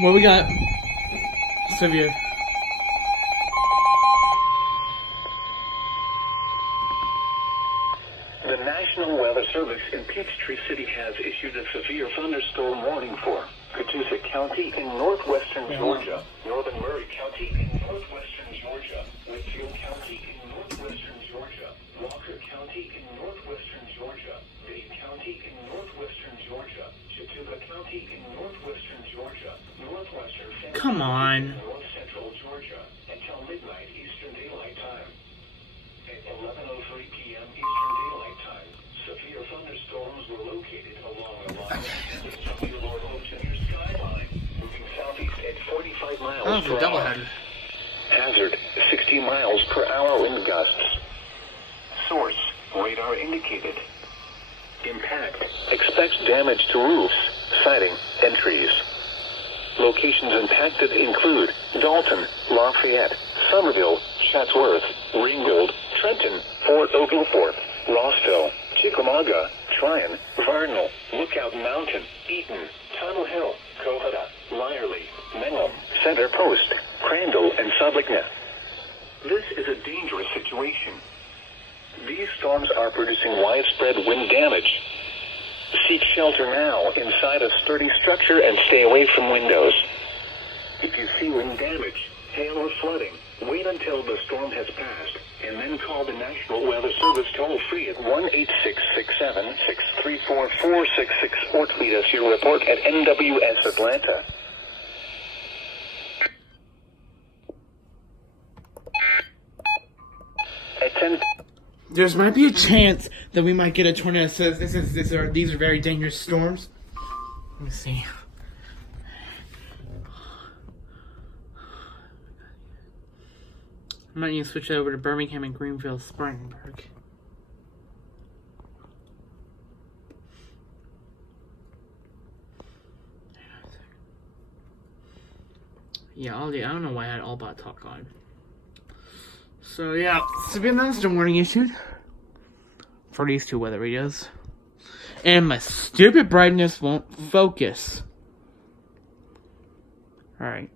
What we got? Severe. The National Weather Service in Peachtree City has issued a severe thunderstorm warning for Catoosa County in northwestern Georgia, Northern Murray County in northwestern Georgia, Whitfield County in northwestern Georgia, Walker County in northwestern Georgia, Dade County in northwestern Georgia, Chattooga County in northwestern Georgia, northwestern Come on. north central Georgia until midnight Eastern Daylight Time. At 11:03 p.m. Eastern Daylight Time, severe thunderstorms were located along a line extending from the Lord Hope to near Skyline, moving southeast at 45 miles Oh, it's per a hour. doubleheader. Hazard, 60 miles per hour wind gusts. Source, radar indicated. Impact, expects damage to roofs, siding, and trees. Locations impacted include Dalton, Lafayette, Somerville, Chatsworth, Ringgold, Trenton, Fort Oglethorpe, Rossville, Chickamauga, Tryon, Vernal, Lookout Mountain, Eaton, Tunnel Hill, Cohutta, Lyerly, Menlo, Center Post, Crandall, and Subligna. This is a dangerous situation. These storms are producing widespread wind damage. Seek shelter now inside a sturdy structure and stay away from windows. If you see wind damage, hail, or flooding, wait until the storm has passed and then call the National Weather Service toll-free at 1-866-7-634-466 or tweet us your report at NWS Atlanta. At 10... There might be a chance that we might get a tornado. So these are very dangerous storms. Let me see. I might need to switch it over to Birmingham and Greenville, Spartanburg. Yeah, I don't know why I had all bot talk on. So yeah, severe thunderstorm warning issued for these two weather radios. And my stupid brightness won't focus. Alright.